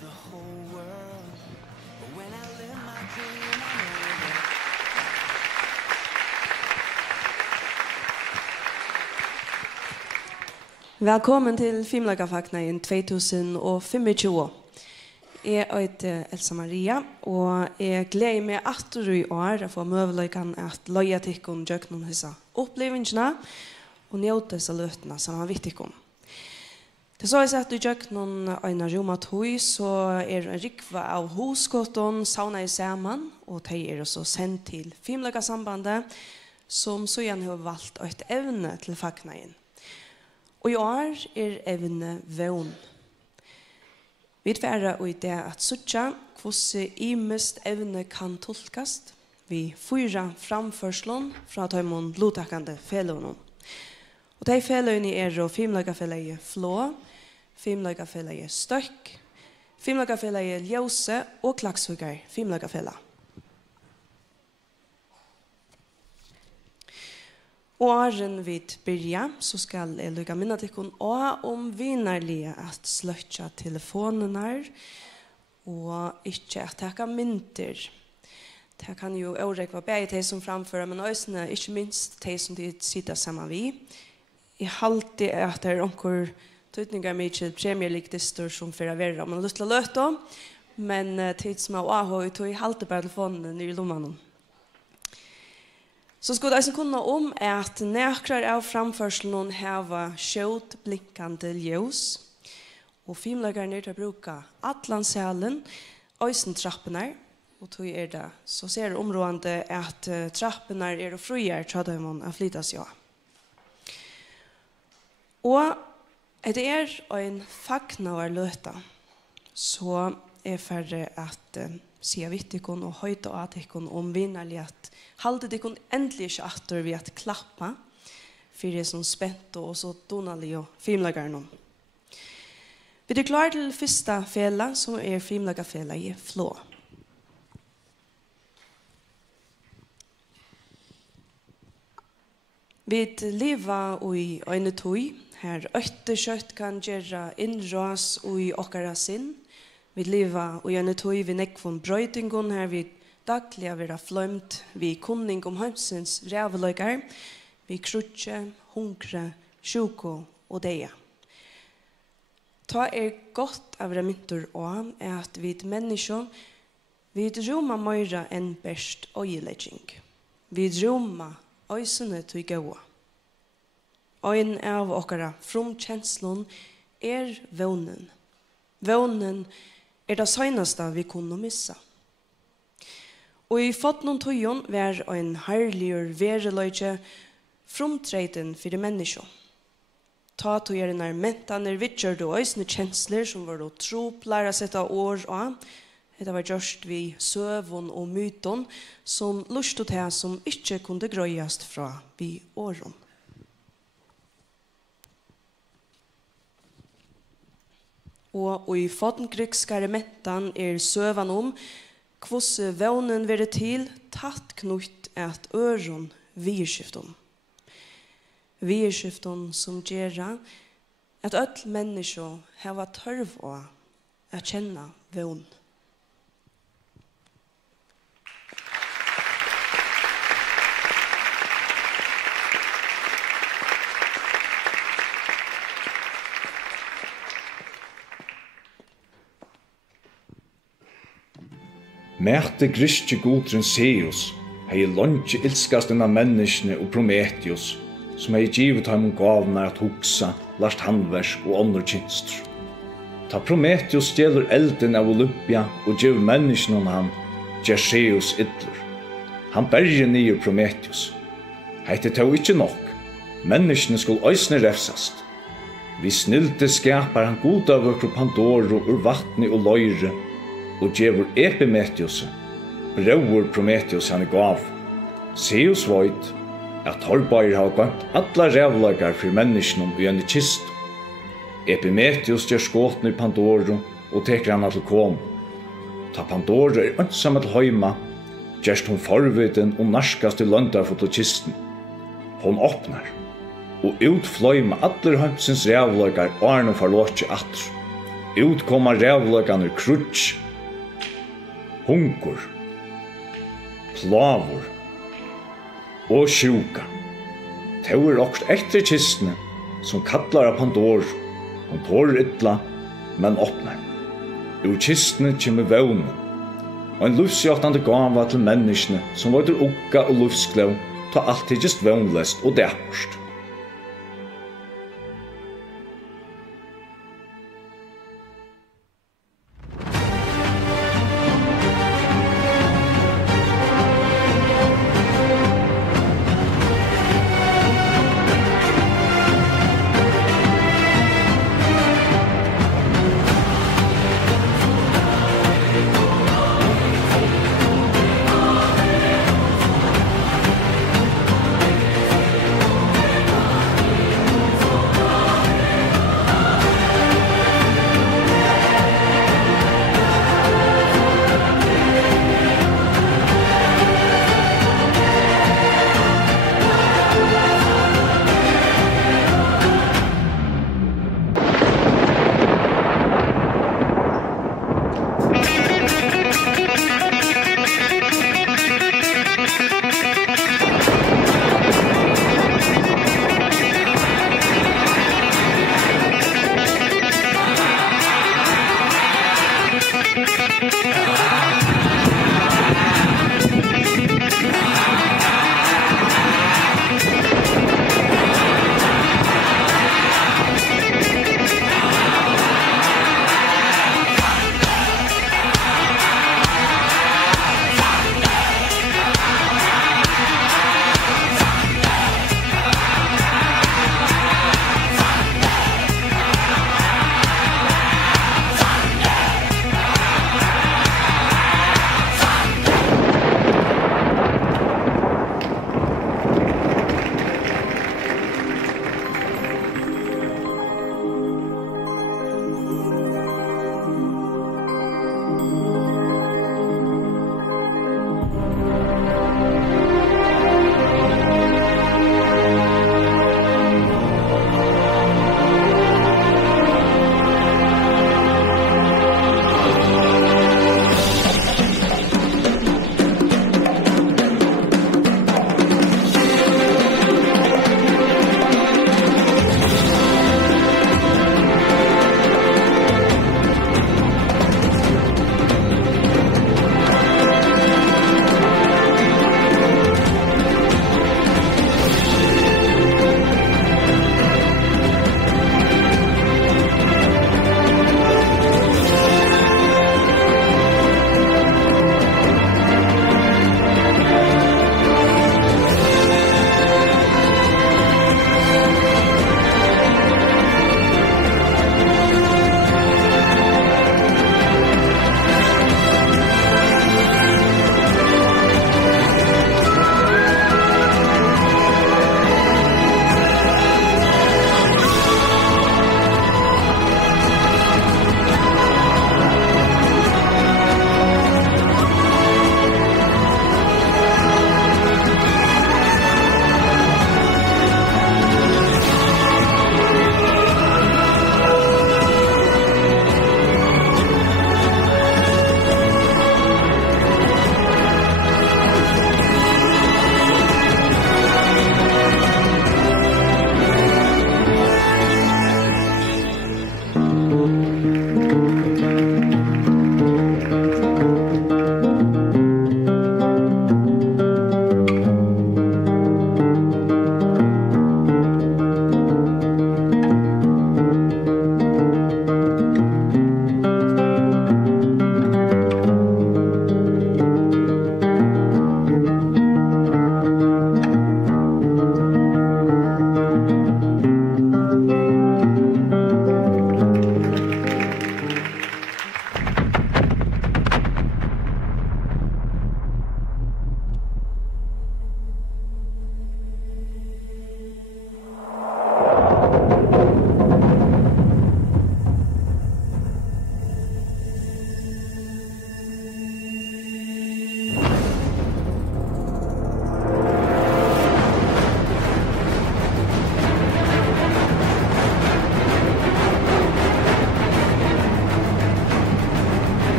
the whole world. But when I live my dream, I know that. Velkommen til Fimleikafagnaður 2025. Jeg heter Elsa Maria, og jeg gleder meg atter i år å få muligheten at løye til å gjøre noen disse opplevelsene og njøte disse løtene som er viktige. Det så jeg at du gjør noen øyne rommet høy, så er en rikve av hoskotten savnet sammen, og de er også sendt til Fimleikasambandet, som så igjen har valgt et evne til fagnaden. Og i år er evne vevn. Vi tverrer i det at suttja hvordan imest evne kan tolkast. Vi fyra framførslån fra tøymon blodtakkende felån. Og de felån er Fimleikafagnaður Flå, Fimleikafagnaður Støkk, Fimleikafagnaður Ljøse og Klaksvíkar Fimleikafagnaður. Og åren vid byrja, så skal jeg lykke minne til kun og om vinnerlige at sløtja telefonene og ikke at jeg kan mynter. Det kan jo overrekva begge de som framfører, men også ikke minst de som de sitter sammen vi. Jeg halte at det er omkår tøytninger mye premierlikdister som fører verre om man har lyst til å løte, men tid som er avhøy, tog jeg halte bare telefonen i lommene. Så skulle jeg kunne om at nekrar av framførselen har skjøt blinkende ljus, og Fimleikerne til å bruke atlansalen, øysentrappene, og tog det, så ser områdene at trappene er friere til at man flytter seg. Og det er en fagnaður løte, så er ferdig at sier vittikon og høyde og atikon om vinnerlig at halde dikon endelig ikke atter ved at klappa for det som spent og så donalig og Fimleikerne. Vi er klar til første fela som er Fimleikafagnaður Flå. Vi lever i øyne tøy, her øytekjøtt kan gjøre innras i okkara sinn. Vi lever i en tøy vi nekvån brøytingen her vi daglig har vært flømt, vi kunning om hømsens ræveløyker, vi krutje, hungre, sjuko og deia. Ta godt av reminter og at vi mennesker, vi drømmer mer enn best øyelegging. Vi drømmer øysene til gåa. En av okkara fromkjenslån er vånen. Vånen er det seneste vi kunne missa. Og i fått noen tøyen var en herligere vereløyke fromtreden for de mennesker. Ta tøyerne mentene vidtjør og øsne kjensler som var troplære å sette år av. Det var gjørst vi søvån og myton som lust og det som ikke kunne grøyast fra vi åren. Og i fotengrikkskare mentan er søvan om hvordan vånen være til tatt knutt at øren virkifton. Virkifton som gjør at alle mennesker har tørv å kjenne vån. Mæte griske godren Zeus hei longe ilskast innan menneskene og Prometheus, som hei givet ham gavene at hugsa, last handversk og andre kynster. Ta Prometheus stjeler elden av Olympia og giv menneskene om han, gjør Zeus ytler. Han berger nye Prometheus. Heit det ikkje nok, menneskene skulle øysne refsast. Vi snilte skapar han goda vøkru Pandoro ur vattni og løyre, og gjevur Epimetheus, brøver Prometheus han gav. Zeus veit at Torbair har gømt alla rævlagar for menneskene i en kist. Epimetheus gjør skåten i Pandoro og teker han til kom. Ta Pandoro er ønsamme til høyma, gjørst hun forviden og narskast til løndarfot til kisten. Hon åpnar, og utfløy med alle hømsens rævlagar og er noen forlåtje atter. Utkoma rævløkan krutsk, hungur, plavur og sjuka. Tau okst etter kistene som kallar av Pandor. Hon tårer illa, men åpnar. Ur kistene kjemur vevnen. Og en lufsjaktande gava til menneskene som var til ukka og lufskløv ta alt tiggest vevnlest og dæpurst.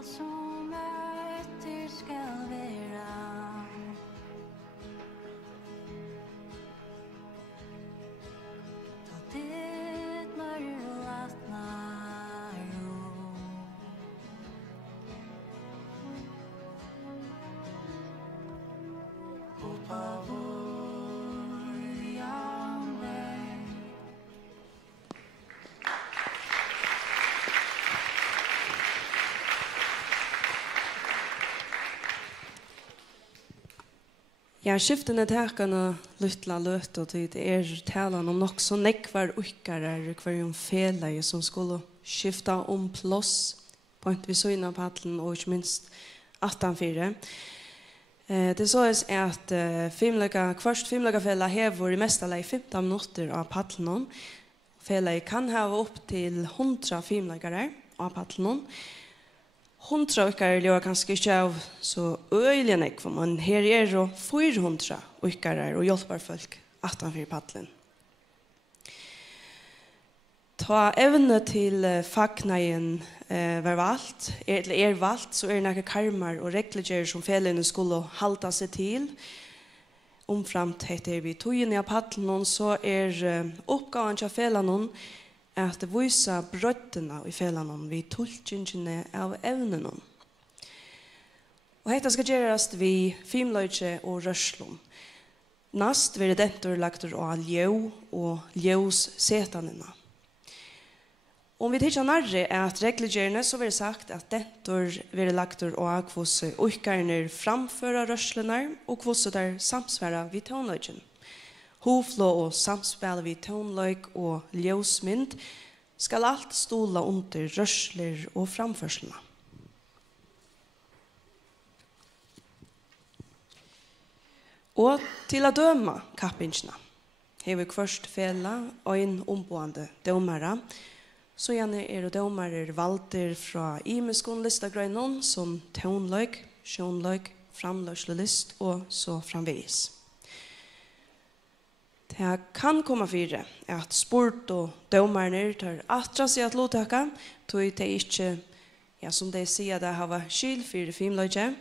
allt som efter skall vera. Ta det mörlatnar och på vår järnväg. Ja, skiftene takene lytla løt og til det talan om nok så nekvar ukkarer hver fele som skulle skifta om plås på en vi søgna paddelen og ikke minst 18-4. Det sås at kvart Fimleikafella hever i mestale 15 minutter av paddelen. Fele kan ha opp til 100 Fimleikare av paddelen. 100 ukkar lever kanskje ikke av så øyelig nekv, men her jo 400 ukkarer og hjelper folk 18 paddelen. Ta evne til fagnaden var valgt, eller valgt, så det noen karmer og regler som felene skulle halda seg til. Omframt heter vi togene av paddelen, så oppgaven til felene at visa brøttene i felene vi tolkingene av evnene. Og dette skal gjøres vi Fimleike og rørslom. Nast vil dentor lagt av ljøv og ljøvssetanene. Om vi tidsjer nærre at reglegjerne så vil det sagt at dentor vil lagt av hvordan ukkarene framfører rørslene og hvordan der samsværer vi tonløgjen. Hovflå og samspil vid tonløyk og ljøsmynd skal alt stola under rørsler og framførslene. Og til å døme kappingene har vi først fela og en omboende dømere, så gjerne det dømere valgte fra imeskon listagrønnen som tonløyk, sjånløyk, framløslelist og så framvis. Det kan komma fyra at sport og dømerne tar atra seg at lovtaka, tog det ikke, ja, som de sier, det har skyld for Fimleike,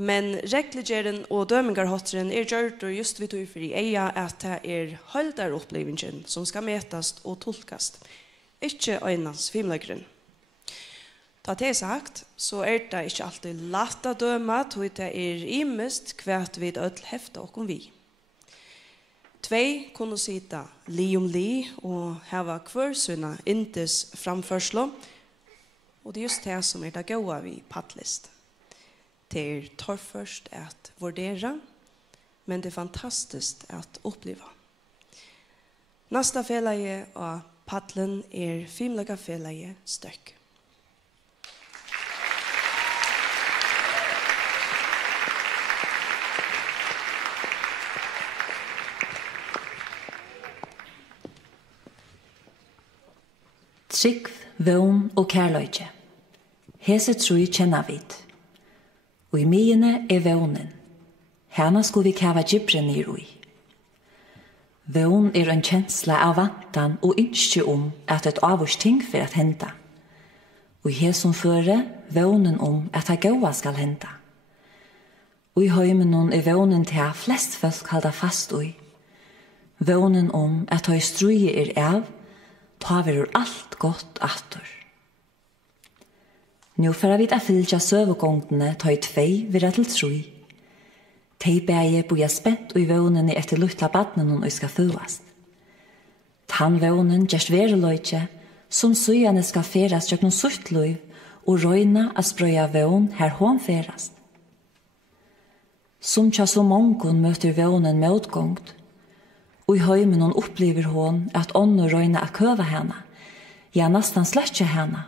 men reglegjeren og dømingarhotteren gjørt og just vi tog for i eia at det holdaropplevingen som skal metast og tolkast, ikke øynens Fimleikeren. Da det sagt, så det ikke alltid latt å døme, tog det imest kvært vid ødel hefta og vi. Tvei kunne sitta li om li og hava hver sina intes framførslo, og det just det som det gåa vi paddlist. Det torrførst at vurdera, men det fantastiskt at oppleva. Nasta felaje av paddlen Fimleikafagnaður støkk. Trygg, vøn og kærløyke. Hese troi kjenna vid. Og i myene vønen. Herne skulle vi kæva gibren i roi. Vøn en kjensla av vantan og innskje at et avvurs ting for at henda. Og i hesom føre vønen at ha gaua skal henda. Og i høymenon vønen til flest folk halda fast ui. Vønen at ha struje av, ta verur alt godt atur. Nå får vi fylgja søvegångene ta i 2 vira til 3. Tei bæje boja spent og i vånen etter luttla badnen og skal føast. Tan vånen gjerst vereløyke som søyane skal ferast jøknon sutt løyv og røyna a sprøya vån her hon ferast. Som tja så mongon møter vånen med utgångt, og i høymen hon opplever hon at ånd og røyna a køva henne, ja nastan sletje henne,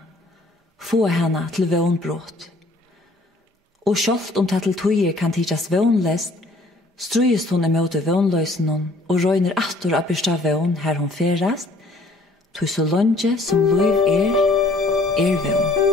få henne til vånbrott. Og sjålt det til tøyer kan tidjas vånlest, strøyest hon imot vånløysen og røyner atter av byrsta vån her hon ferast, tøy så longe som løyv vån.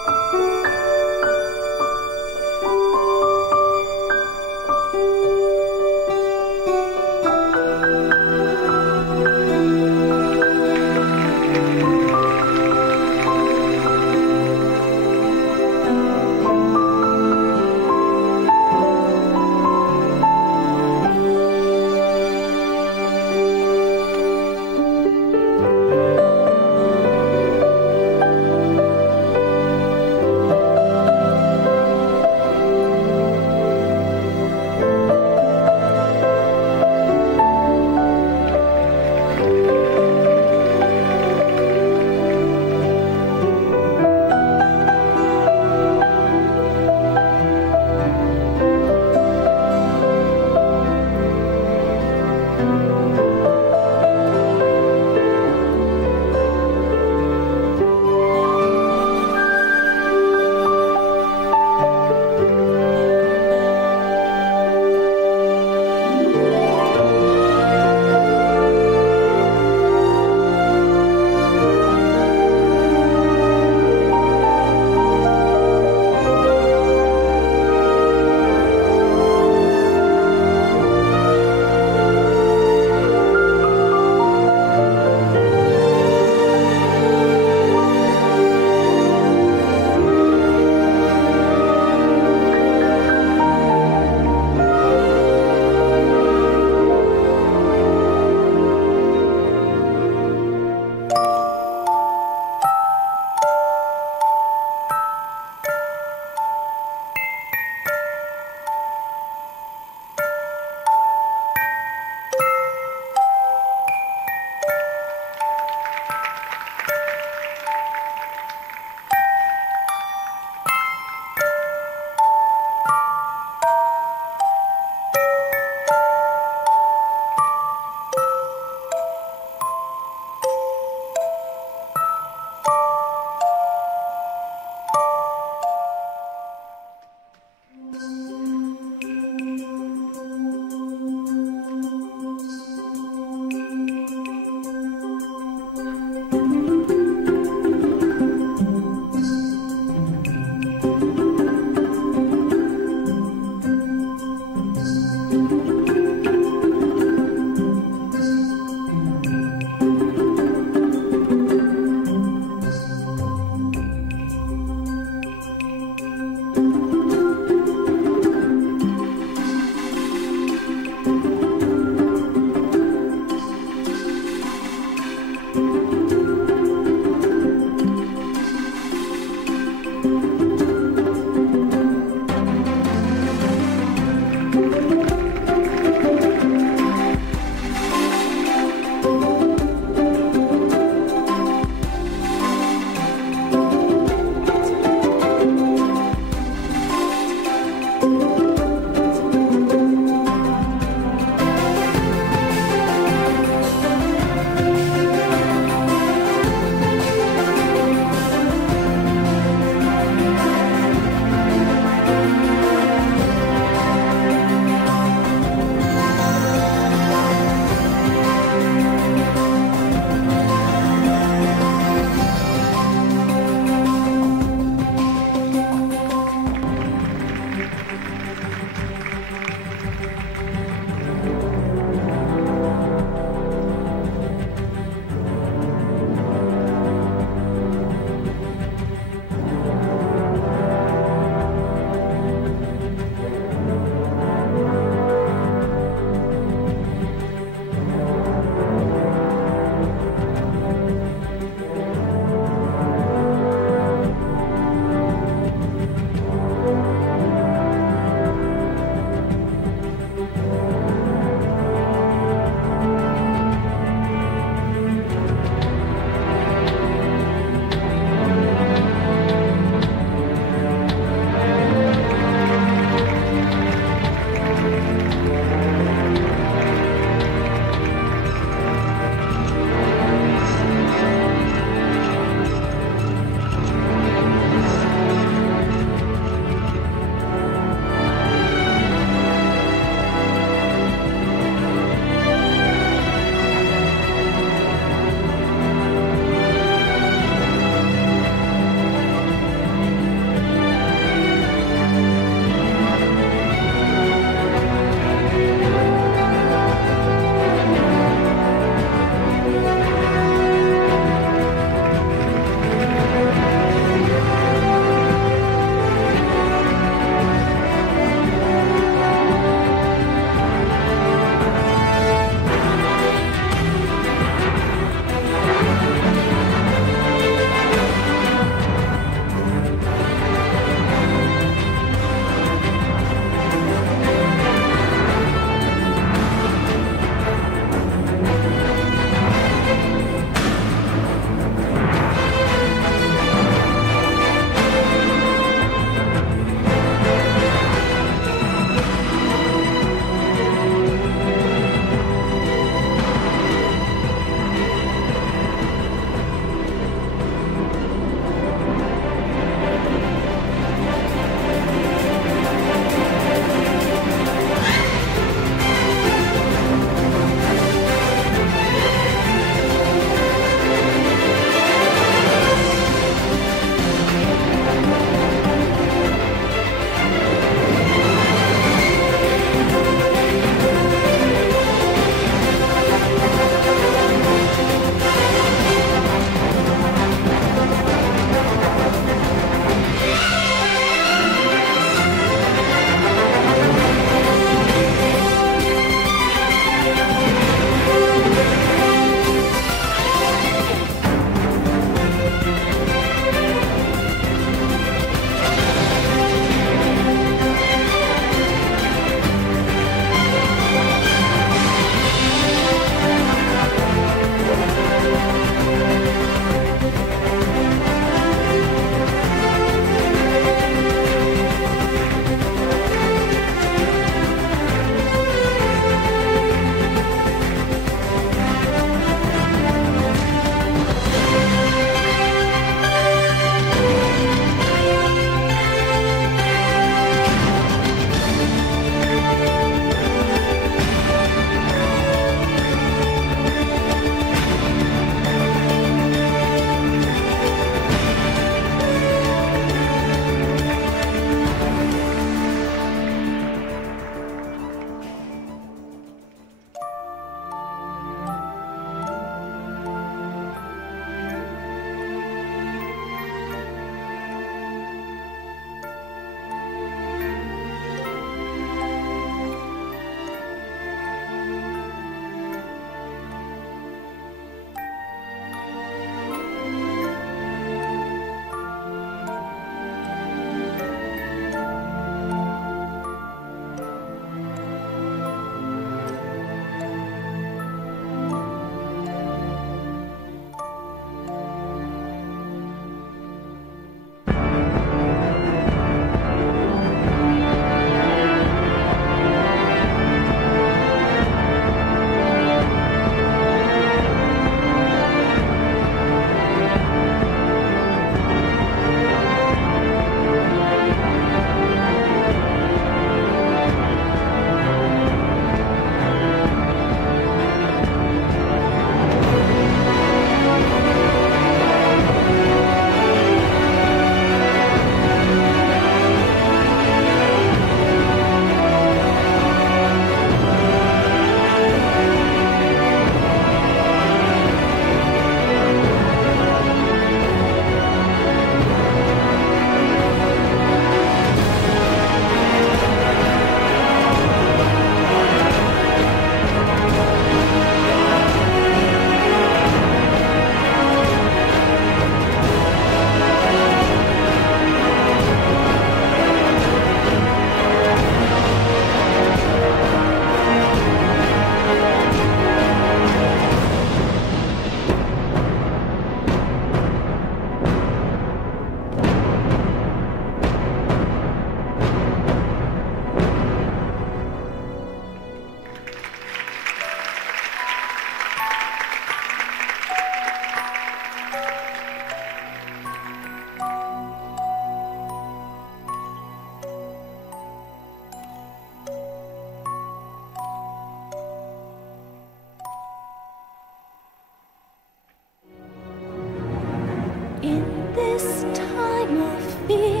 In this time of fear,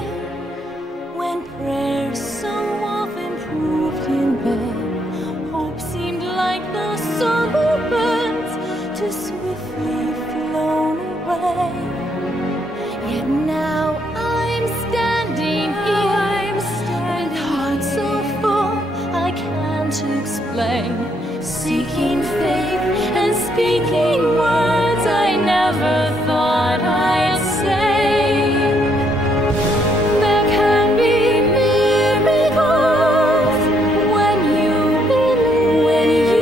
when prayer so often proved in vain, hope seemed like the summer birds too swiftly flown away. Yet now I'm standing here, with heart so full I can't explain, seeking faith and speaking words I never thought I'd say. There can be miracles when you believe,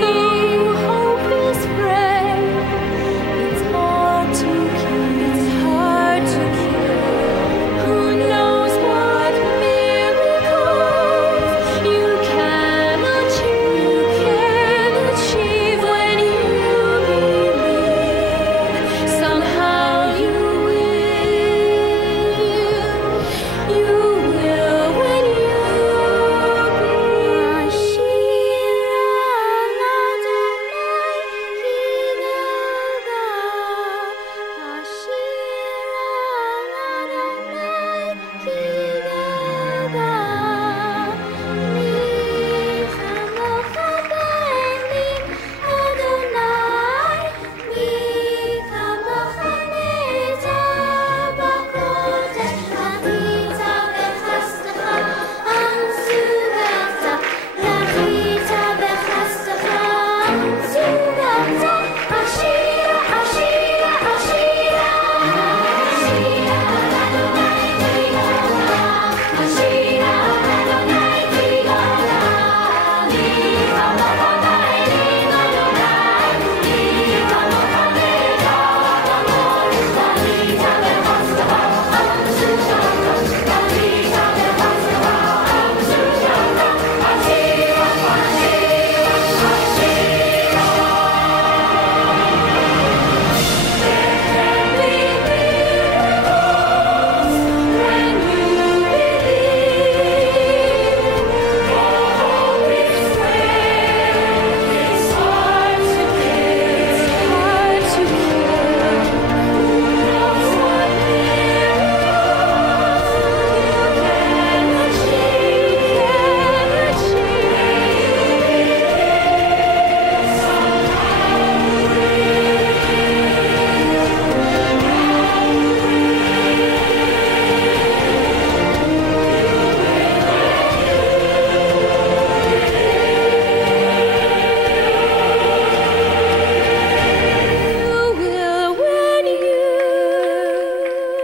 though hope is frail, it's hard to keep, who knows what miracles you can achieve when you believe. Somehow you will when you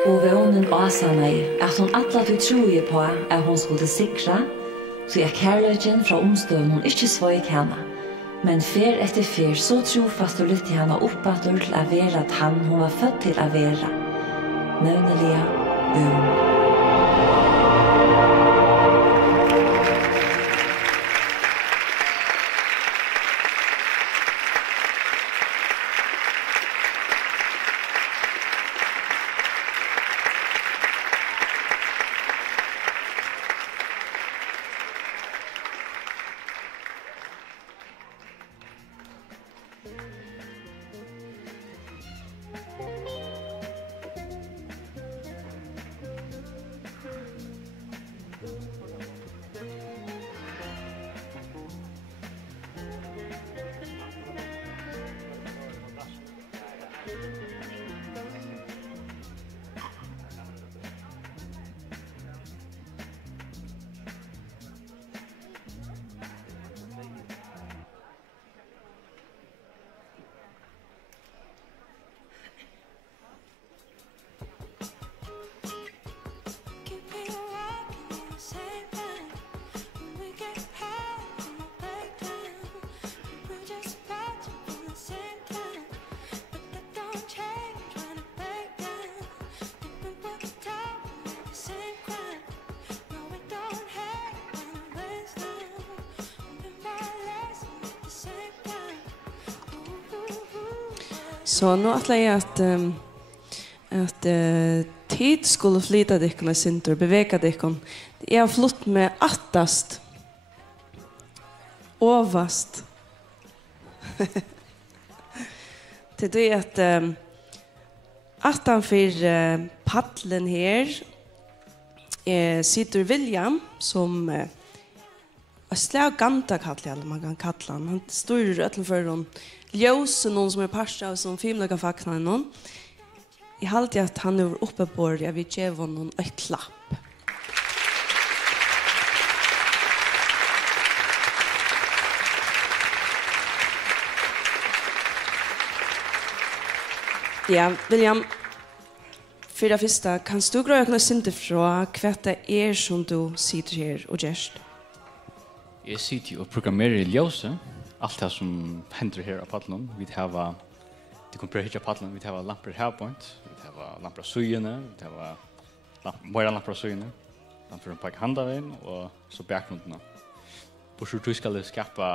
Og vånen asanei at hon alla du troje på at hon skulle sikra, så jeg kærløgjen fra omstøvn hun ikke svøyk henne. Men fer etter fer så trofast og lytte henne oppatur til å være at han hun var født til å være. Nøvnelige vån. Så nu atlar jag att tid skulle flyta dikken och sinter, beveka dikken. Jag har flytt med attast, ovast. Det är att Attan för paddlen här sitter William som slag ganta kallar man kan kalla han. Han står ötlen för de ljus någon som är pastor som Fimleikafagnaður någon. I halte att han är uppe på jag vill ge honom ett klapp. Ja, William, för det första, kan du gröna synte från vad det som du sitter här och gör? Jag sitter ju och programmerar i ljuset. Allt det som händer här på paddeln. Vi har det kommer på paddeln. Vi har lampor här på vi har lampor sujene. Vi har bara lampor sujene. Lampor på handavin och så bakgrunden. På så du ska skapa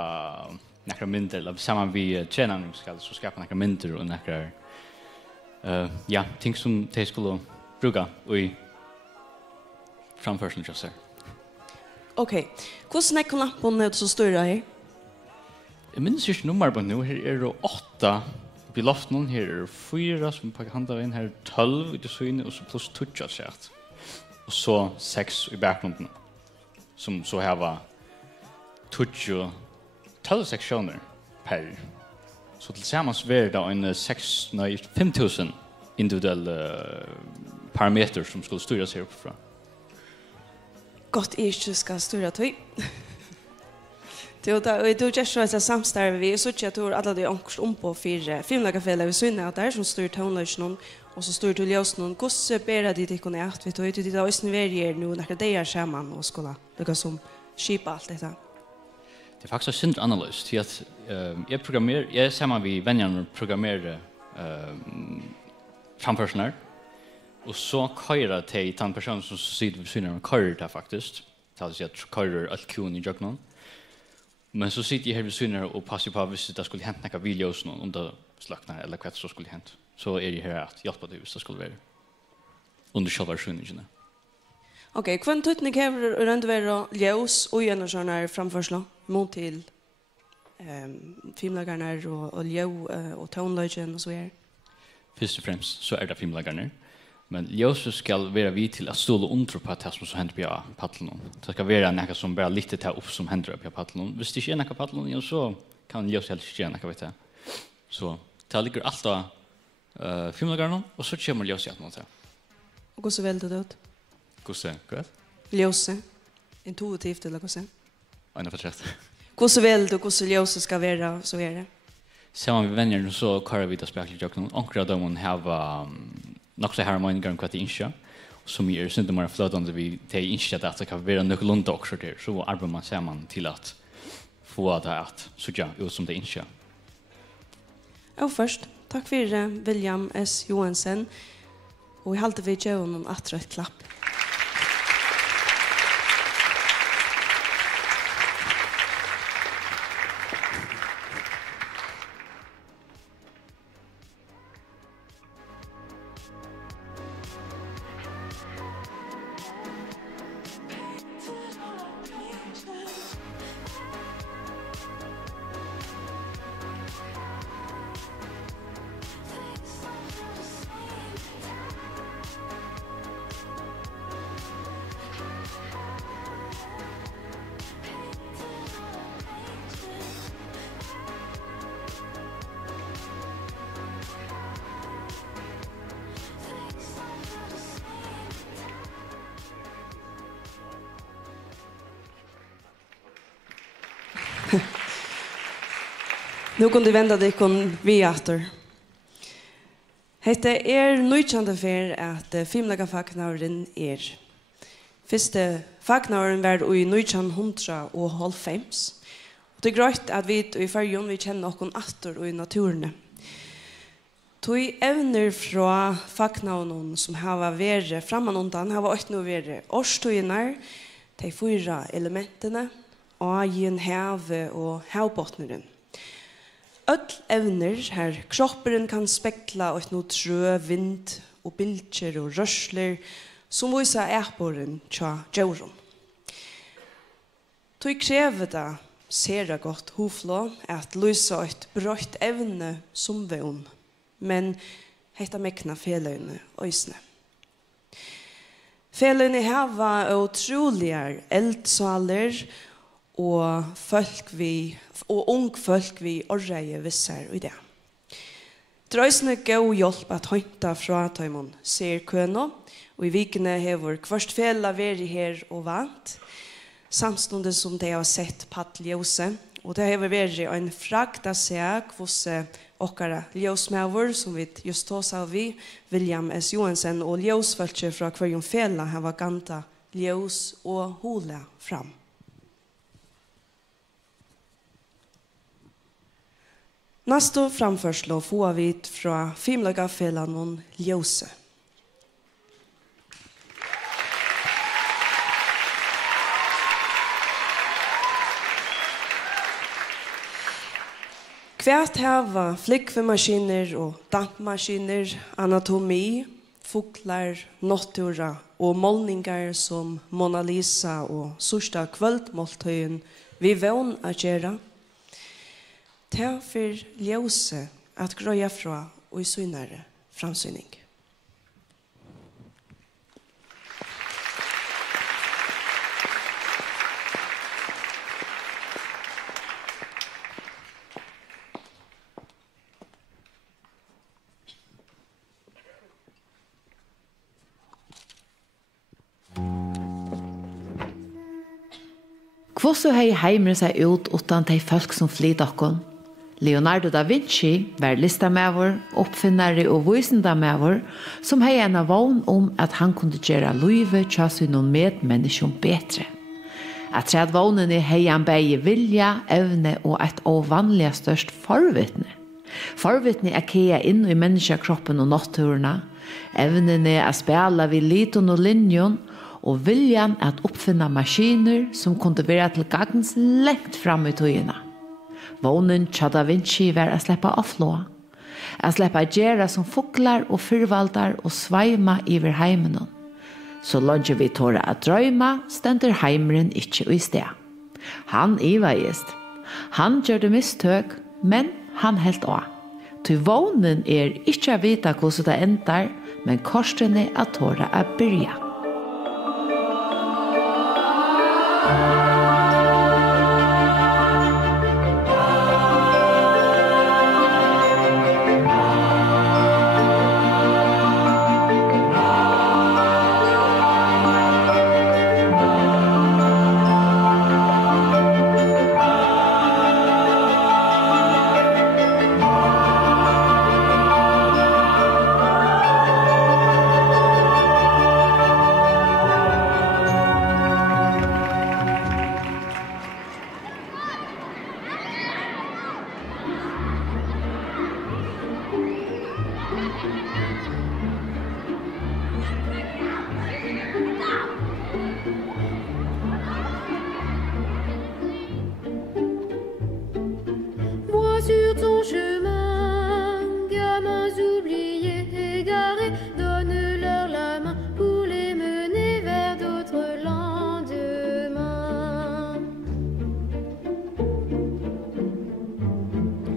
några mindre eller samman vi tränaren ska så skapa några mindre och några ja, ting som de skulle bruka i framförseln just här. Okej. Hur snäck lampan är så stor här? Jag minns inte nummer på nu. Här är det 8 i loften. Här är 4 som på handavin. Här är 12 i det syne och så plus 2 chat. Och så 6 i bakgrunden. Som så här var 12 sektioner per. Så tillsammans blir det 5000 individuella parametrar som skulle styras här uppifrån. Gott inte ska styra till. Du gör så att samstarv vi så att du alla de ankurs på för Fimleikafagnaður vi synner att där som styr tonlösningen och så styr till ljusningen. Hur så ber det dig kunna att vi tar ut det där snöver nu när det är samman och skola. Det går som skipa allt detta. Det är faktiskt synd analys till att jag samman vi vännerna programmerar framförseln och så köra till den person som sitter vid synen och köra det faktiskt. Det vill säga att köra allt kun i jöknon. Men så sitter jag här vid synen och passar på att det skulle hända några viljus någon under slaknar eller vad så skulle hända. Så är det här att hjälpa det hvis det skulle vara under själva syningen. Okej, kvant tutning här runt vara ljus och gärna såna framförsla mot till Fimleikafagnaður och ljus och tonlögen och så här. Först och främst så är det Fimleikafagnaður. Men ljuset ska vara vid till att stå under på det som händer på paddeln. Det ska vara något som bara lite tar upp som händer på paddeln. Hvis det inte är något på paddeln, så kan ljuset heller inte göra något, vet jag. Så det ligger allt av Fimleikafagnaður och så kommer ljuset mot det. Och hur så väl det ut? Hur så? Ljuset. Intuitivt eller hur så? Ena förträtt. Hur så väl det och hur så ljuset ska vara så är det. Samman med vänner så körer vi det spekler jöknon. Onkra de hon har nog så här meningen vad det inte som är synd mer flödande vi det inte att det kan vara något lunda också där så arbetar man samman till att få det att så ja ut som det inte. Och först tack för William S. Johansen och vi håller vi ge honom ett klapp. Nu kunde vända dig kon vi åter. Hette nöjande för att Fimleikafagnaðurin Fyrste fagnaðurin var i 1995. Det är grönt att vi i färgen vi känner okon åter i naturen. Tui evner fra fagnaðurin som hava væri framan undan hava åkt nu væri årstøynar, de 4 elementene, agen, heve og havbotneren. Öll evner her kropperen kan spekla og nå trø, vind og bildjer og rørsler som viser æporen tja djauron. Tui krever det sera godt hoflå at lysa et brøtt evne som vevn. Men hetta mekna feløyne øysne. Feløyne hava utroliga eldsaler og ung folk vi orreie vissar i det. Drøysne gå hjelp at høynta fra tøymon ser køno, og i vikene hever kvørst fela veri her og vant, samstundet som de har sett pattljøse, og det hever veri en fragta seg hos okkara ljøsmæver, som vi just tås av vi, William S. Johansen, og ljøsfølge fra kvarjon fela hava ganta ljøs og hula fram. Nästa framförslo får vi fra Fimleikafagnaður Ljøse. Kvært hava flikkvemaskiner og dampmaskiner, anatomi, fuglar, natura og målningar som Mona Lisa og sørsta kvöldmåltøyen vi vån at gjøre. Ta for ljøse at grøya fra og i synare framsyning. Hvordan har heimret seg ut utan de folk som flyr okkon? Leonardo da Vinci var listamæver, oppfinnare og vísindamæver som hei en vogn at han kunne gjøre livet til sin medmänniskan betre. At tredje vognene hei han begge vilja, evne og et ovanlig størst forvittne. Forvittne er kea inn i menneskekroppen og naturene, evnene er spela vid liton og linjon, og viljan at oppfinna maskiner som kunne være til gagns lengt fram i tøyene. Vånen tja da Vinci var å slippe avflå, å slippe gjøre som fuglar og fyrvaldar og sveima iver heimen. Så langt vi tåre å drøyma, stender heimeren ikke i sted. Han iveist. Han gjør det mistøk, men han helt av. Til vånen ikke å vite hvordan det endar, men korsene er tåre å byrja. Sur ton chemin, gamins oubliés, égarés, donne-leur la main pour les mener vers d'autres lendemains.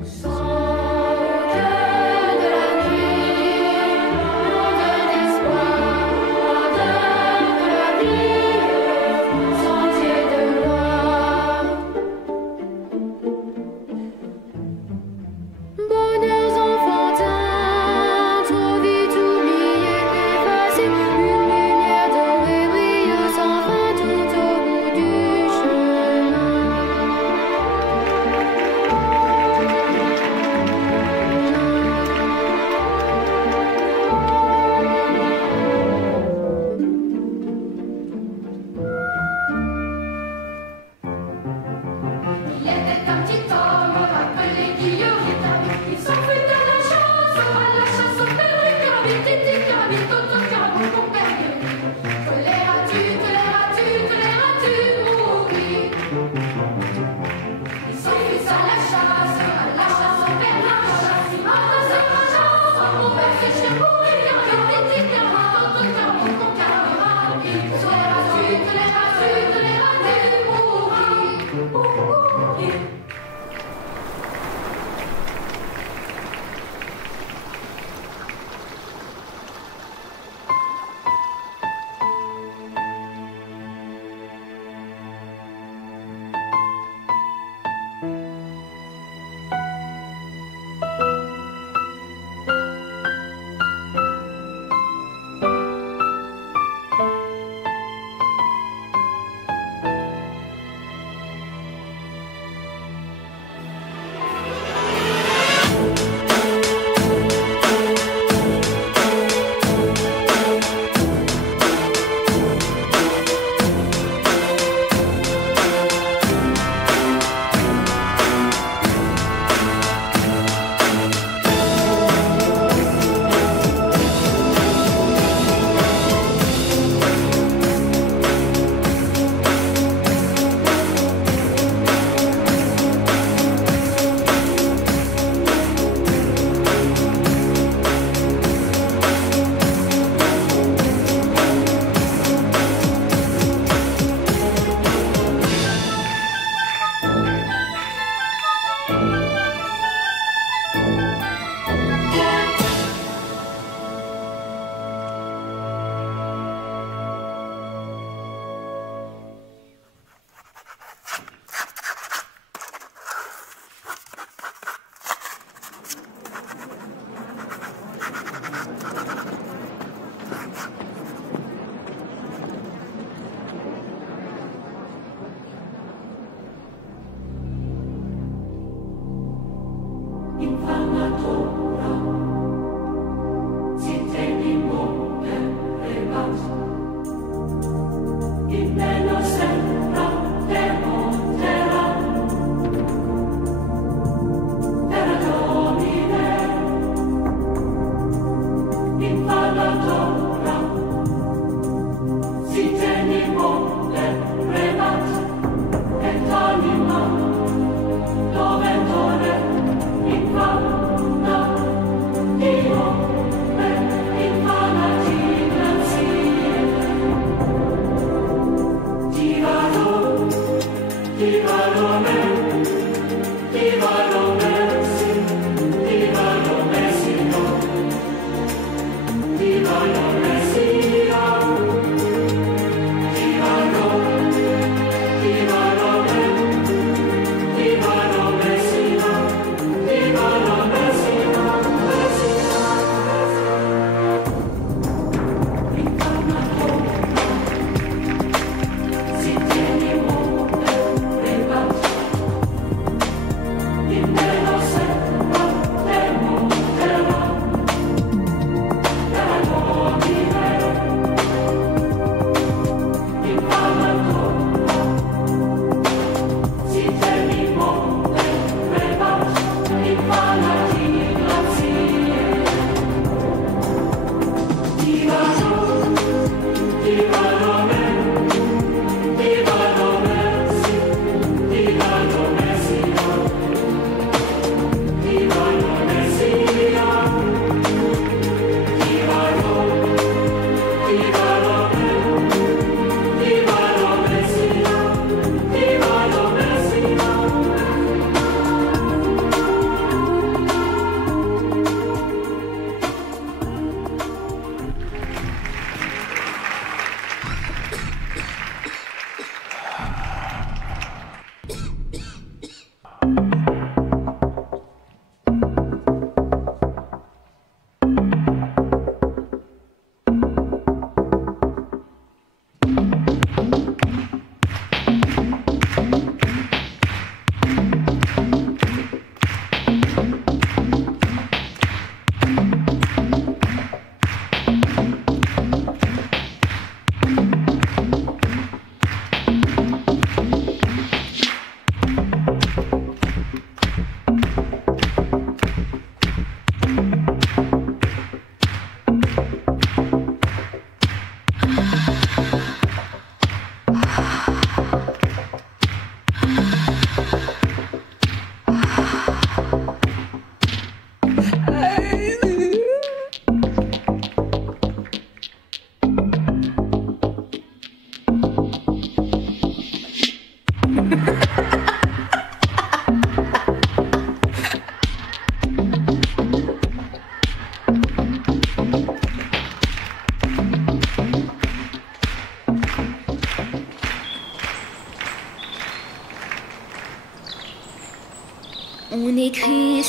Sans cœur de la nuit, rondeur d'espoir, rondeur de la vie, sentier de gloire. Bonheurs enfantins, trop vite oubliés, effacés, une lumière dorée brille sans fin tout au bout du chemin. Il était un petit homme appelé Guillaume. Il s'enfuit à la chasse au perdrix, carabine, titi, carabine, toto, carabine, mon père. Que les rats-tu mourir. Il s'enfuit à la chasse au perdrix, mon père fichait mourir, carabine, titi, carabine, toto, carabine, mon carabine. Que les rats-tu mourir.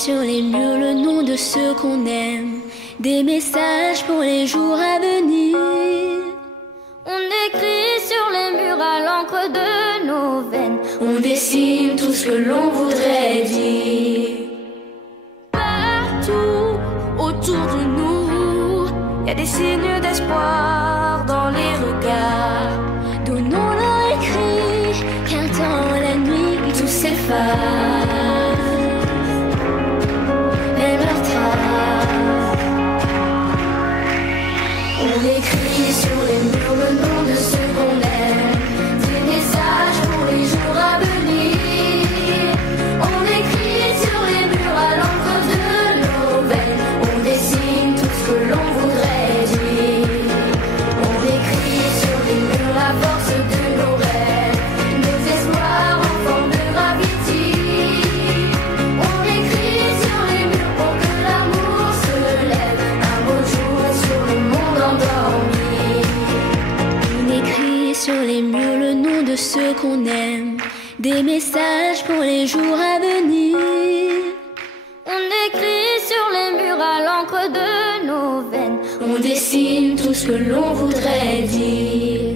sur les murs le nom de ceux qu'on aime, des messages pour les jours à venir. On écrit sur les murs à l'encre de nos veines, on dessine tout ce que l'on voudrait dire. Partout autour de nous, y a des signes d'espoir dans les regards. Donnons-leur écrit, car dans la nuit tout s'efface. Même leurs traces. On écrit sur les murs le nom de ceux qu'on aime, des messages pour les jours à venir. On écrit sur les murs à l'encre de nos veines, on dessine tout ce que l'on voudrait dire. On écrit sur les murs la force de nos rêves, nos espoirs en forme de gravity. On écrit sur les murs pour que l'amour se lève un beau jour sur le monde endormi. On écrit sur les murs le nom de ceux qu'on aime, des messages pour les jours à venir. On écrit sur les murs à l'encre de nos veines, on dessine tout ce que l'on voudrait dire.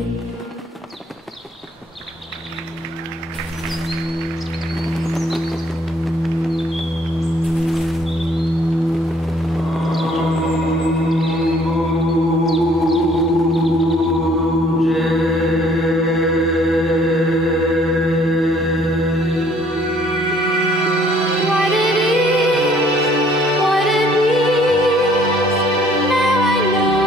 What it is, what it means, now I know.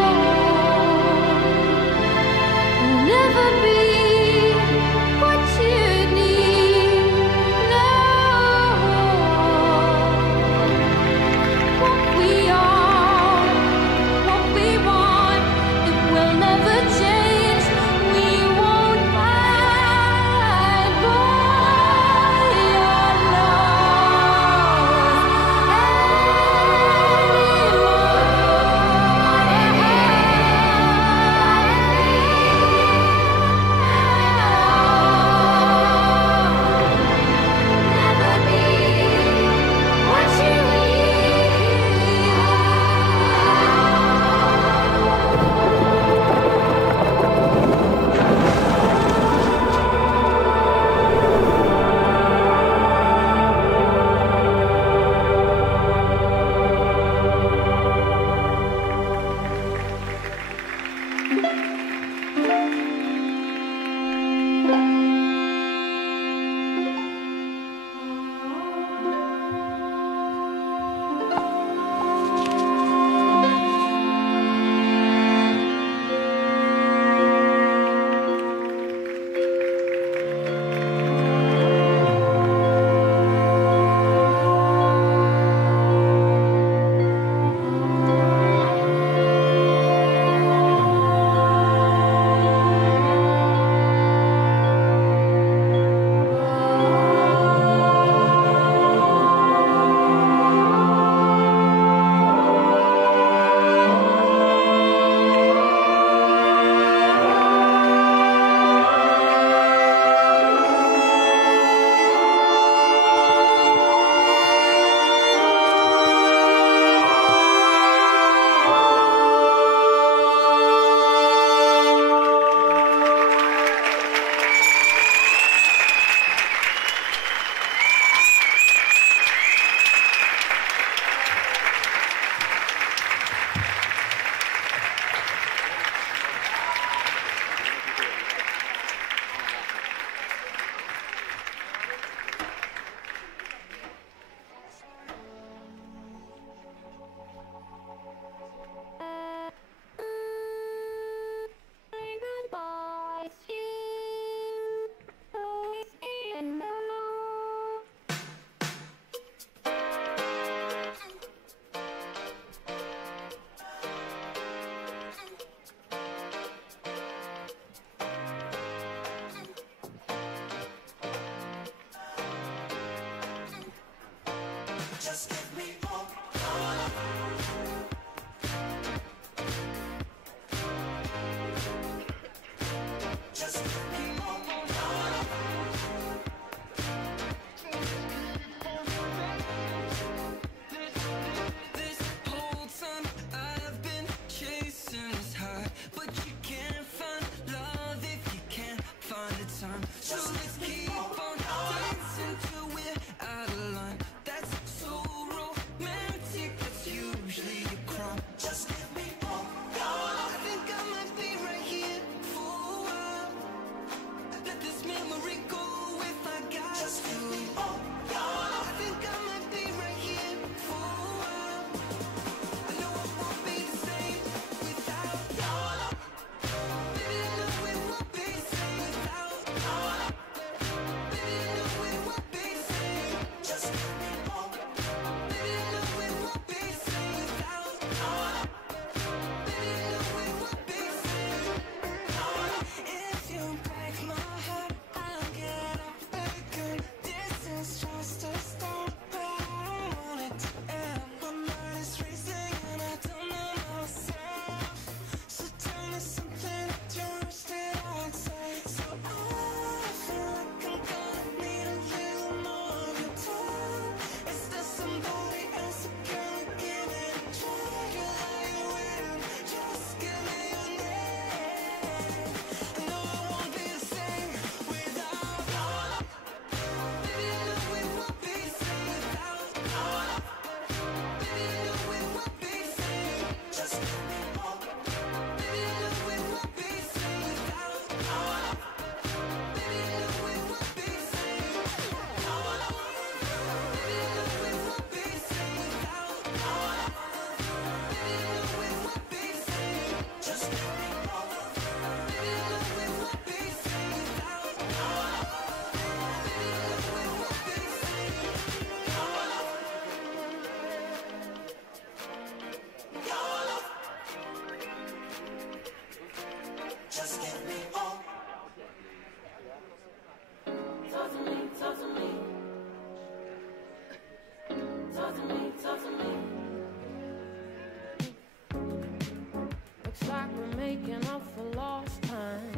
Looks like we're making up for lost time.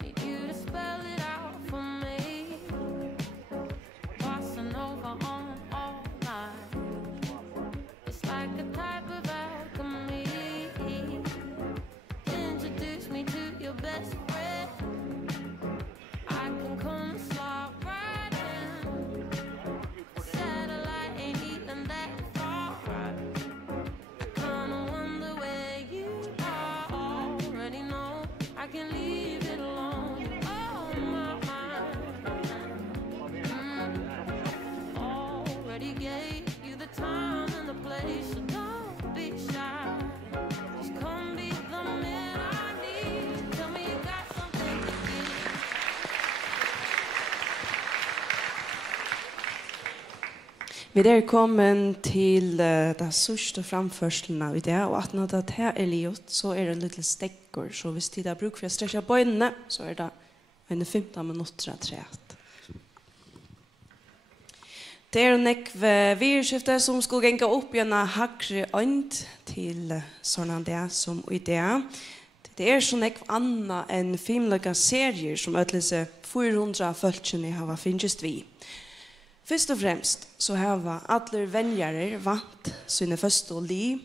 Need you to spell it out for me. Bossa Nova on all night. It's like a type of alchemy. Introduce me to your best friend. I can come slide right in. Satellite ain't even that far. I kinda wonder where you are. Already know I can leave it alone. Oh my already gave you the time and the place, so don't be shy. Just come be the man I need. Tell me you got something to give. Vi kommen til den sørste framførselen av det, og at når det her livet, så det en liten stekker, så hvis de bruk for å stretche bøynene, så det en 15 minutter av treet. Det en ekve virskifte som skulle gjenke opp gjennom hakre øynt til sånn det som i det. Det sånn ekve annet enn Fimleikafagnaður som ødelese 400 følgene har finnes vi. Først og fremst så har alle venjere vant sine første liv,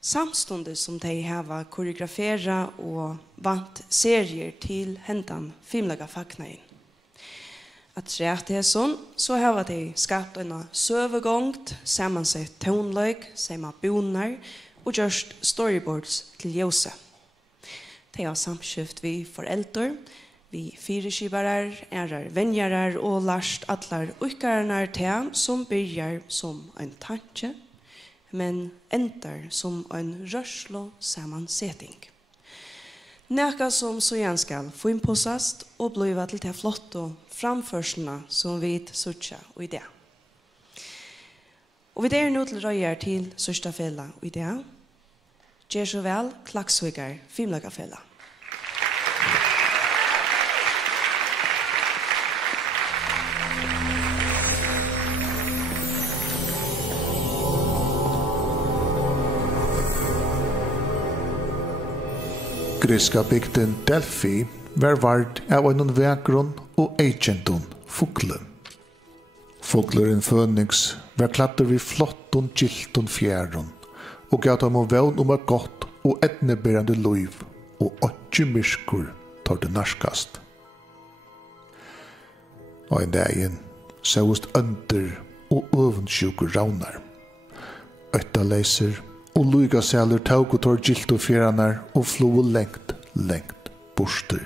samstundet som de har koreograferet og vant serier til hentan Fimleikafagnaður. At det sånn, så har de skapt en søvegångt, sammansett tonløg, samma bonar og gjørst storyboards til ljøse. De har samskift vi foreldre, vi fyreskibere, venjere og lærst atler ukkarene til som begynner som en tanke, men ender som en rørslo sammansetting. Nækka som så igjen skal få innpåsast og bliva til de flotte framførslene som vi sørger og i det. Og vi nå til røyer til sørste fjellet og i det. Gjør så vel, Klaksvigar, Fimleikafagnaður. Griska bygden Delphi var vart av en vekron og agentun fuglen. Fugleren Phoenix var klatter vid flotton gilton fjæron og gav dem vevn om et godt og etneberande liv og 8 myrskur tar det narskast. Og en dagen saust under og øvensjukur raunar. Øttaleiser og luiga sæler taug og tar gilt og fjeranar og flo lengt borster.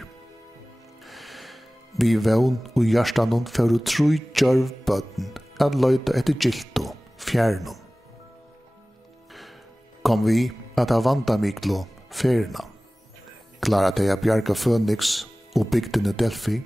Vi vevn og hjertanon fyrir tru djørv bøtten at løyta etter gilt og fjeranon. Kom vi at ha vanda miklo fjerna. Klara deg a bjarga Phoenix og bygdene Delphi.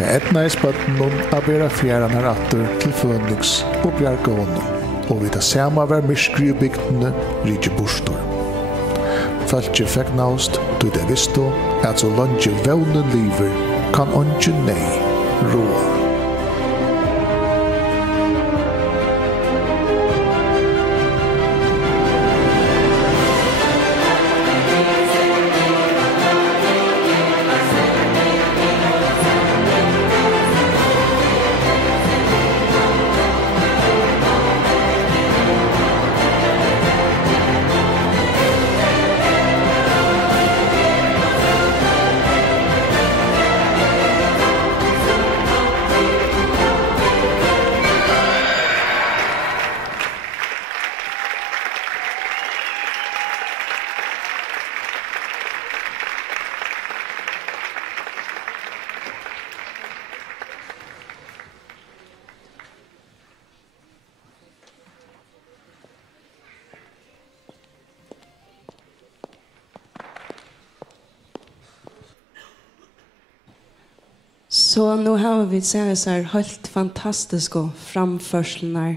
Det etnaði spötnum að bera fjæran her atter til Fønix og bjarga honom, og við það sama var myskri i bygdene rikje bostor. Fölkje fegnaust, du det visste at så lange vevnen liver kan onge nei råa. Så nu har vi sett så här helt fantastiska framförselnar.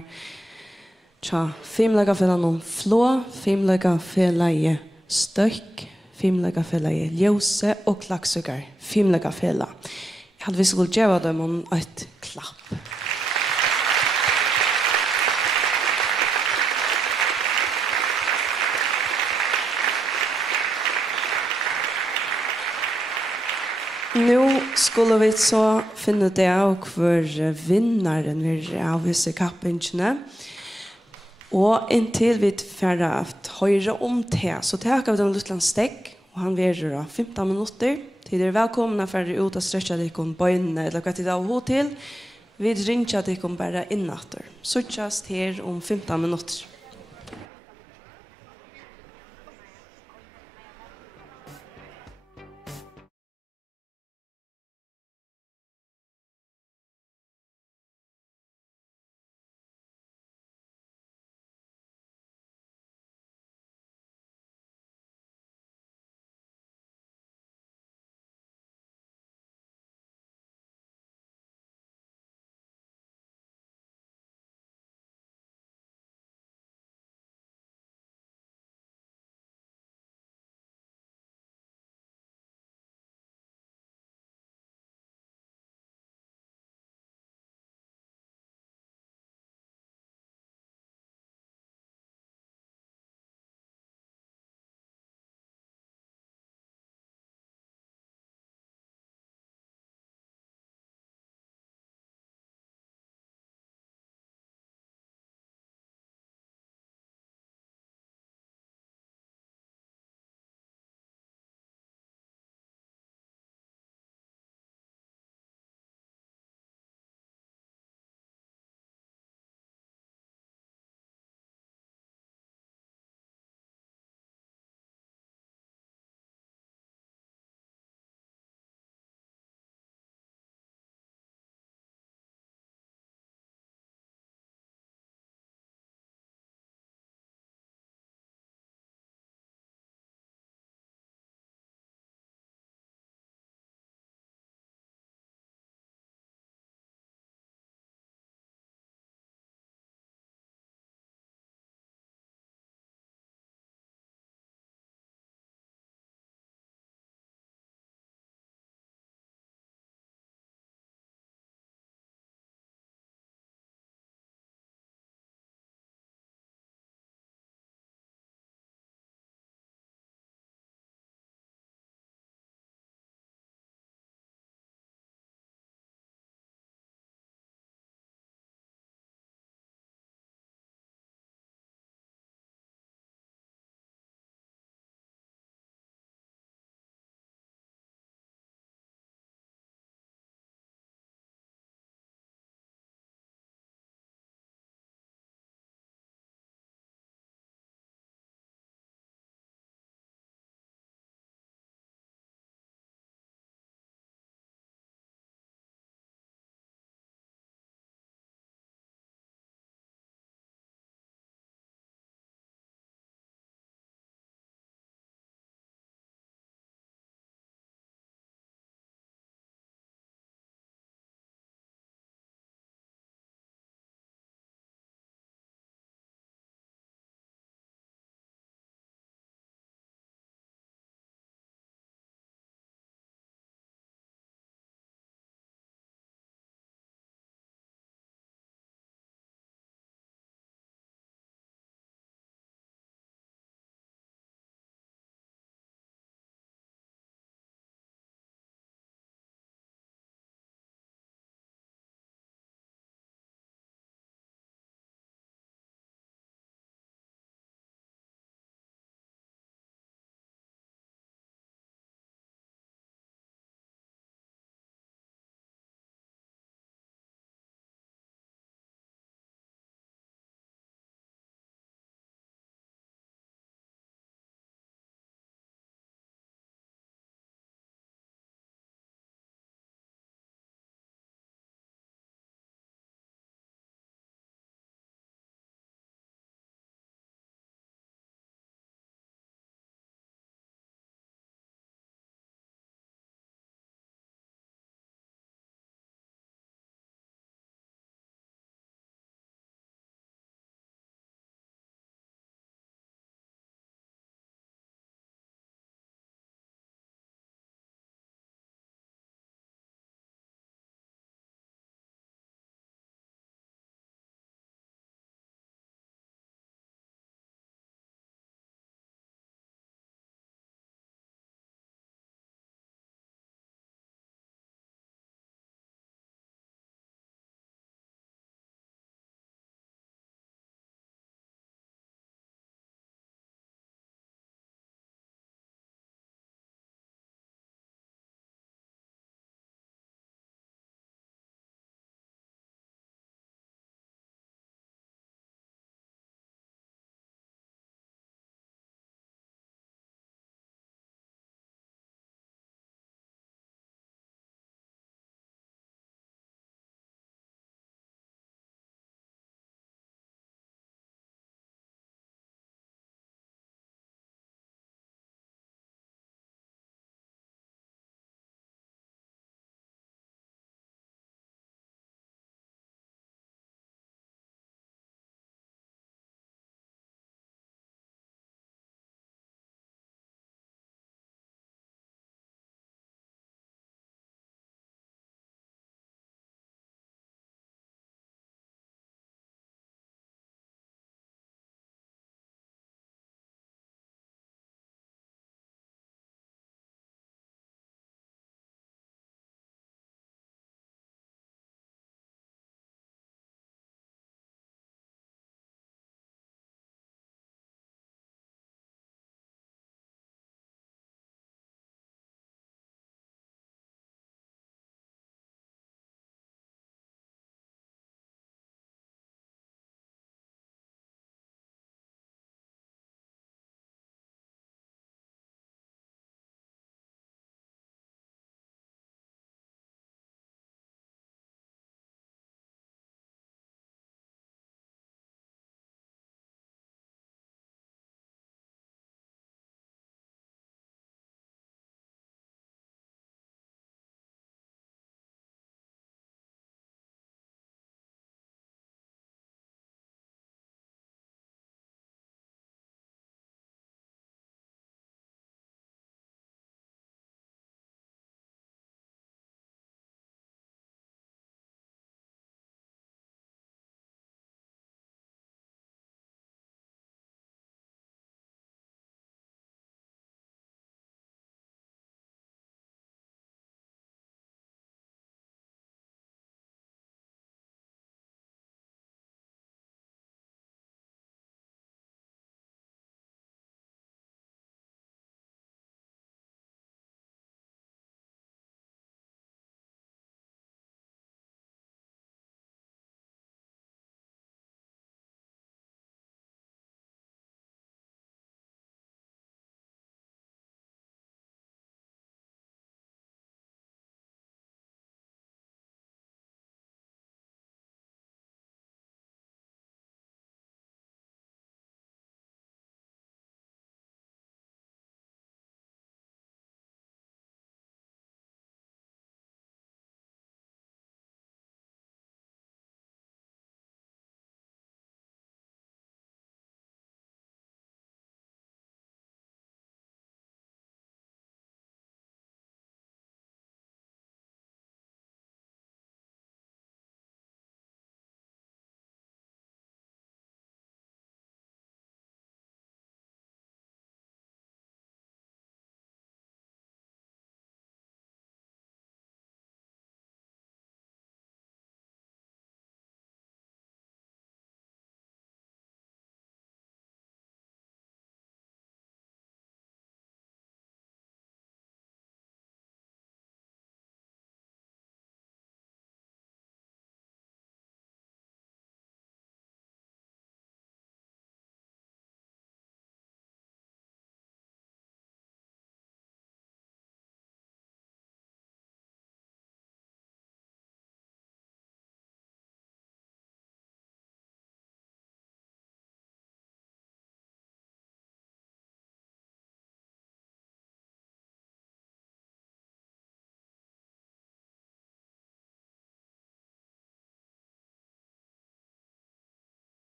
Tja, Fimleikafagnaður flå, Fimleikafagnaður støkk, Fimleikafagnaður ljose og klaksøkar, Fimleikafagnaður. Jeg hadde vi skulle gjøre dem om et klapp. Nu skulle vi så finne det av hver vinnaren vi av disse kappingene. Og inntil vi ferdig at høyre om det, så tar vi den lille stegg, og han verer 15 minutter. Til dere velkomne ferdig ut og stretcher dere om bøynene, eller hva til det av til. Vi ringer dere bare innatter. Så kjøst her om 15 minutter.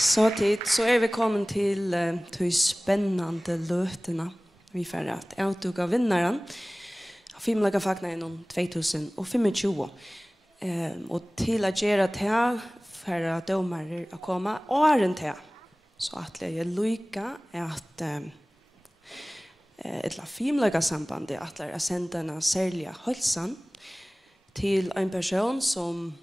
Så vi kommet til de spennende løtene. Vi får at avduka vinnaren av Fimleikafagnaður 2025. Og til å gjøre det for domare å komme åren til. Så at jeg lykker at et Fimleikasambandet at jeg sender en særlig hølsen til en person som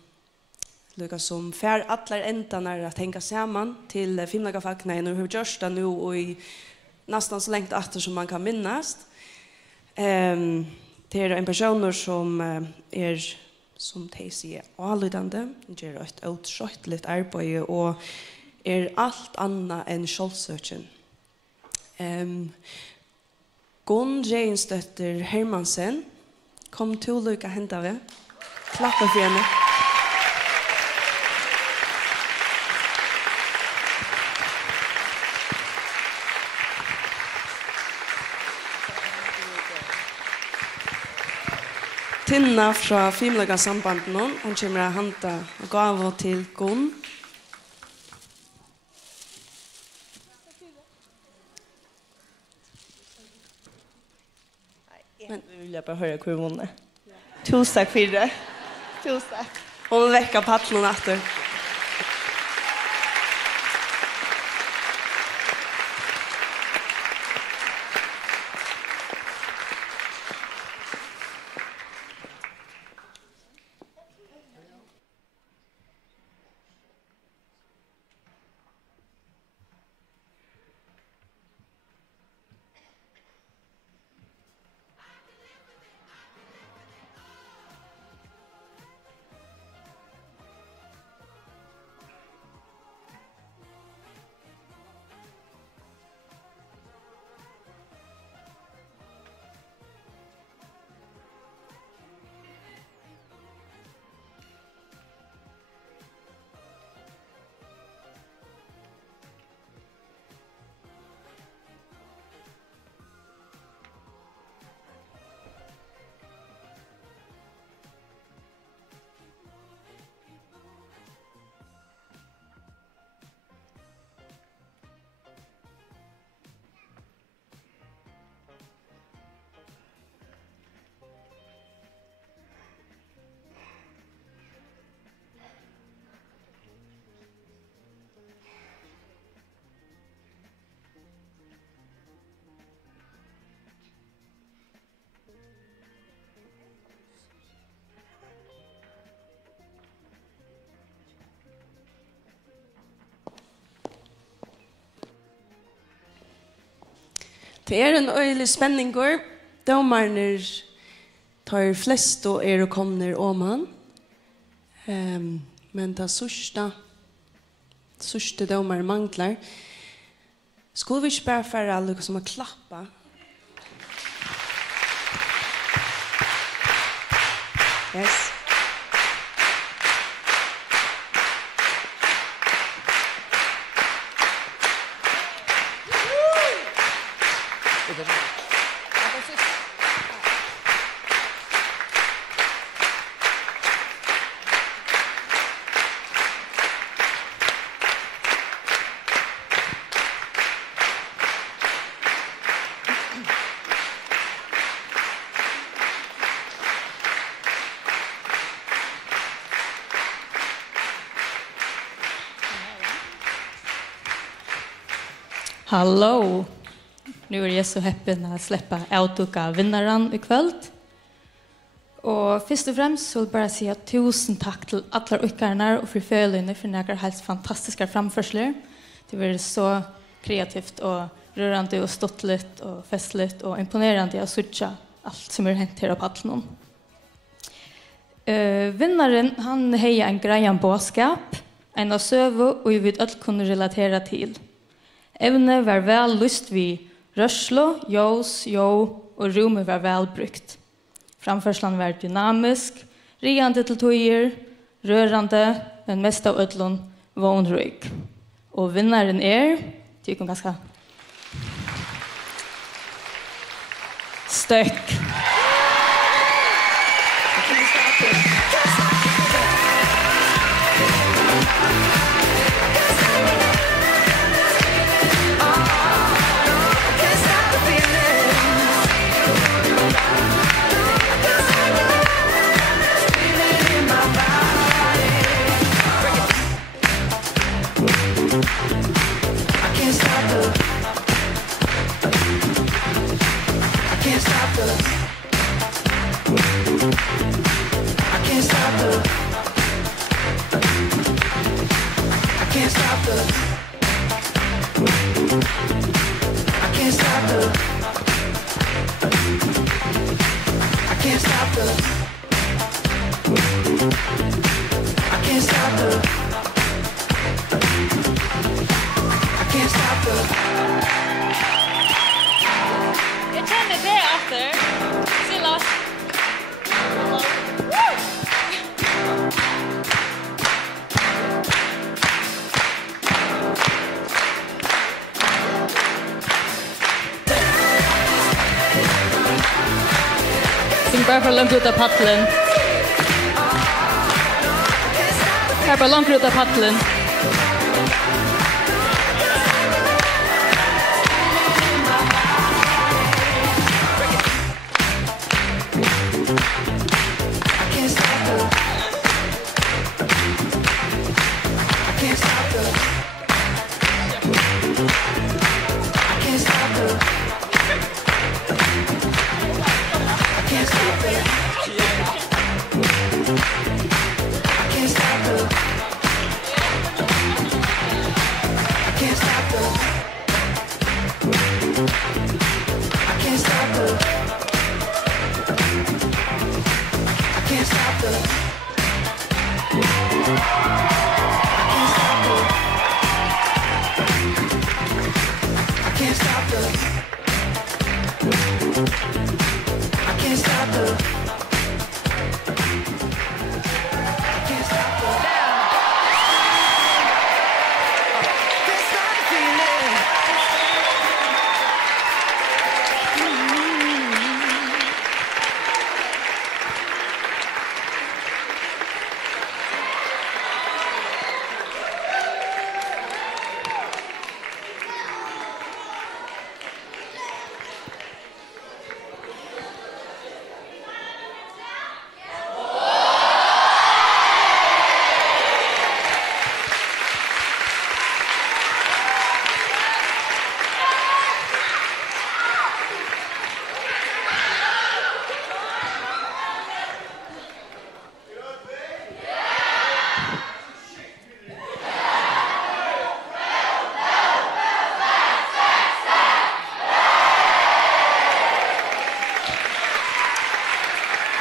Lukas som fär alla ändarna att tänka samman till Fimleikafagnaður hur görs det nu och i nästan så längt efter som man kan minnas. Det är en person som är som de säger avlydande, gör ett utskotteligt arbete och är allt annat än självsöken. Gun Jensdötter Hermansen kom till Luka hända vi. Klappa för henne. Tinna fra Fimleikasambandet nå, hun kommer å hente gaver til Gunn. Men vill jag bara höra hur hon är. Tusen tack för det. Tusen tack. Hun vil vekke paddelen etter. Det är en øyelig spänning. Domarna tar flest och och kommer om han. Men det sørste domar manglar. Skulle vi ikke bare for alle som har klappa? Yes. Hallå! Nu är jag så häppen att släppa avduka vinnaren i kväll. Och först och främst så vill jag bara säga tusen tack till alla yrkarna och förföljarna för några helt fantastiska framförslar. Det var så kreativt och rörande och stottligt och festligt och imponerande att se allt som är hänt här på Paddelen. Vinnaren han hejar en grejan båskap, en av sövo och vi vill allt kunna relatera till. Evne var väl lust vid rörslo, ljus, och rummet var väl brukt. Framförslan var dynamisk, riande till tojer, rörande, men mest av ödlon vånrygg. Och vinnaren tycker hon ganska stök. can't stop the I can't stop the I can't stop the I can't stop the Jag känner det efter. Silas. Sing bara för långt ut av paddlen. Här bara långt ut av paddlen.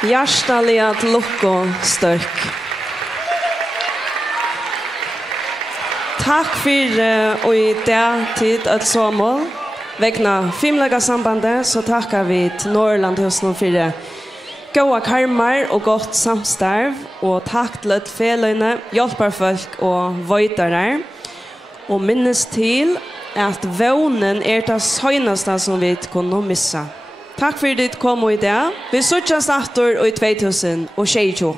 Hjärtaliga att lucka stök. Tack för och i det tid att sommål. Vägna Fimleikasambandet så tackar vi till Norrland husen för det. Goda karmar och gott samstarv. Och tack till ett felöjne, hjälparfolk och vojtare. Och minnes till att vånen det söjnaste som vi kunde missa. Tack för ditt kom och idé. Vi söker starter i 2022.